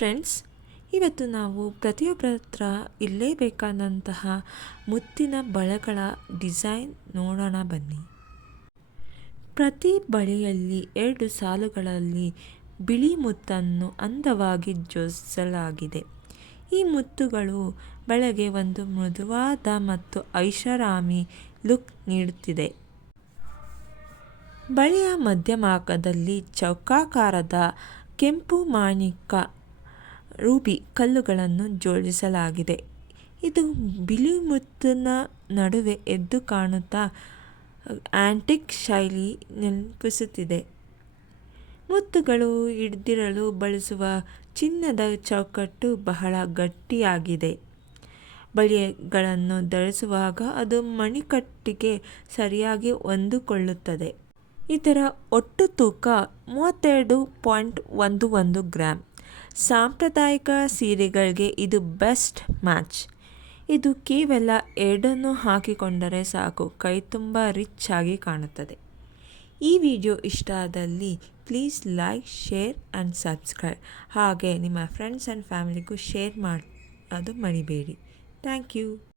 Friends, ಇವತ್ತು ನಾವು ಪ್ರತಿಯೊಬ್ಬರ ಹತ್ರ ಇರಲೇಬೇಕಾದಂತಹ ಮುತ್ತಿನ ಬಳೆಗಳ ಡಿಸೈನ್ ನೋಡೋಣ ಬನ್ನಿ. ಪ್ರತಿ ಬಳೆಯಲ್ಲಿ 2 ಸಾಲುಗಳಲ್ಲಿ ಬಿಳಿ ಮುತ್ತನ್ನು ಅಂದವಾಗಿ ಜೋಡಿಸಲಾಗಿದೆ. ಈ ಮುತ್ತುಗಳು ಬಳೆಗೆ ಒಂದು ಮೃದುವಾದ ಮತ್ತು ಐಷಾರಾಮಿ ಲುಕ್ ನೀಡುತ್ತಿದೆ. ಬಳೆಯ ಮಧ್ಯಭಾಗದಲ್ಲಿ ಚೌಕಾಕಾರದ ಕೆಂಪು ಮಾಣಿಕ ರೂಬಿ ಕಲ್ಲುಗಳನ್ನು ಜೋಡಿಸಲಾಗಿದೆ. ಇದು ಬಿಳಿ ಮುತ್ತಿನ ನಡುವೆ ಎದ್ದು ಕಾಣುತ್ತಾ ಆಂಟಿಕ್ ಶೈಲಿ ನೆನಪಿಸುತ್ತಿದೆ. ಮುತ್ತುಗಳು ಹಿಡಿದಿಡಲು ಬಳಸುವ ಚಿನ್ನದ ಚೌಕಟ್ಟು ಬಹಳ ಗಟ್ಟಿಯಾಗಿದೆ. ಬಳೆಗಳನ್ನು ಧರಿಸುವಾಗ ಅದು ಮಣಿಕಟ್ಟಿಗೆ ಸರಿಯಾಗಿ ಹೊಂದಿಕೊಳ್ಳುತ್ತದೆ. ಇದರ ಒಟ್ಟು ತೂಕ 32.11 ಗ್ರಾಂ. ಸಾಂಪ್ರದಾಯಿಕ ಸೀರೆಗಳಿಗೆ ಇದು ಬೆಸ್ಟ್ ಮ್ಯಾಚ್. ಇದು ಕೇವಲ 2 ಹಾಕಿಕೊಂಡರೆ ಸಾಕು, ಕೈ ತುಂಬ ರಿಚ್ ಆಗಿ ಕಾಣುತ್ತದೆ. ಈ ವಿಡಿಯೋ ಇಷ್ಟ ಆದಲ್ಲಿ please like, share and subscribe. ಹಾಗೆ ನಿಮ್ಮ ಫ್ರೆಂಡ್ಸ್ ಆ್ಯಂಡ್ ಫ್ಯಾಮಿಲಿಗೂ ಶೇರ್ ಮಾಡೋದು ಮರಿಬೇಡಿ. Thank you.